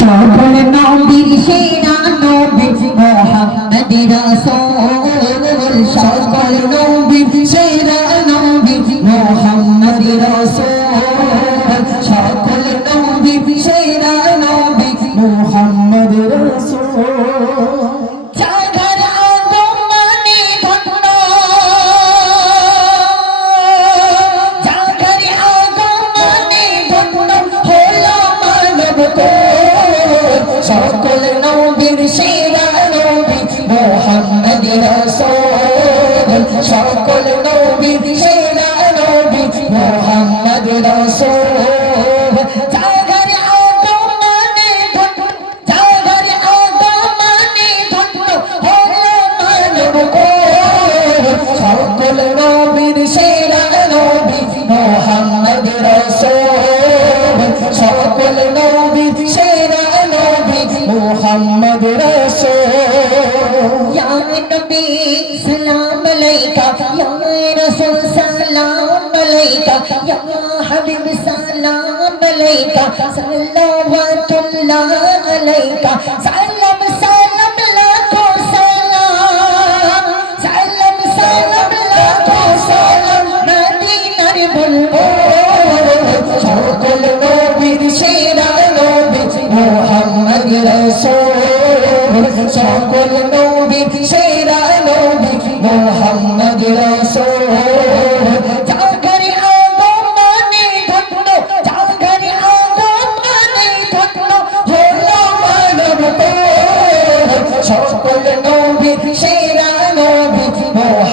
সকল নবীর সেরা নবী মোহাম্মদ রাসূল সকল নবীর সেরা নবী মোহাম্মদ রাসূল সকল রাসূল সালাম আলাইকা। ইয়া হাবিব সালাম আলাইকা। সাল্লাল্লাহু আলাইকা। সালাম সালাম লাখো সালাম সালাম সালাম লাখো সালাম মদিনার বুলবুল সকল নবীর সেরা নবী মুহাম্মদ রাসূল সকল নবীর সেরা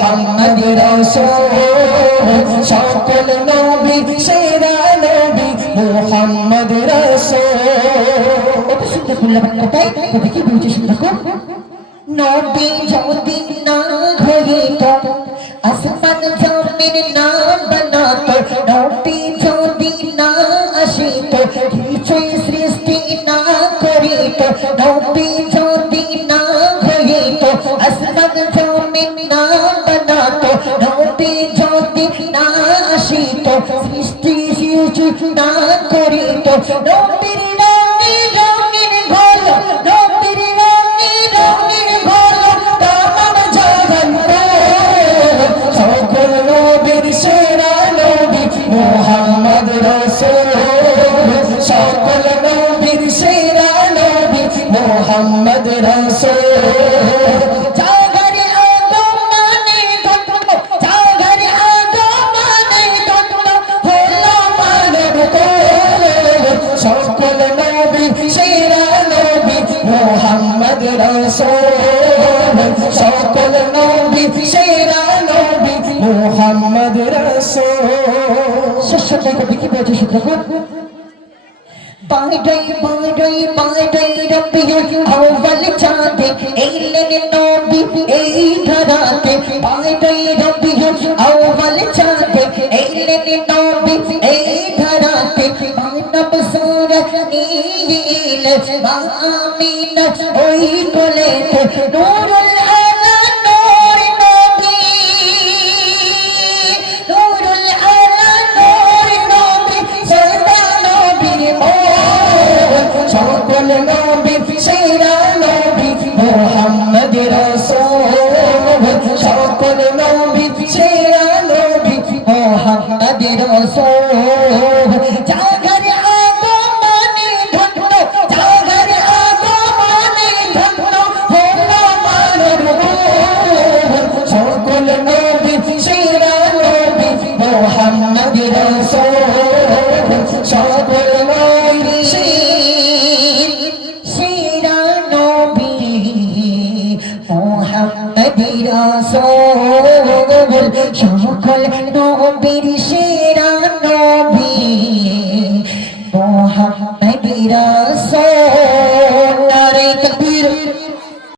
মুহাম্মদ রাসূল, সকল নবী, সেরা নবী মুহাম্মদ রাসূল। কত সুন্দর বললাম কথাই কবি কি বলছে শুনে দেখো। না সৃষ্টি শিশু না রঙে সেরা মুহাম্মদ সকল নবী সেরা নবী মুহাম্মদ রাসূল এইলেন নবী এইলেন নবী এই ধরাতে। মানব সুরত নীল মা আমিনা ওই বলে নূরুল আলা নূর নবী, নূরুল আলা নূর নবী সদা ও সকল নবী, সেরা নবী, মুহাম্মদ রাসূল সকল নবীর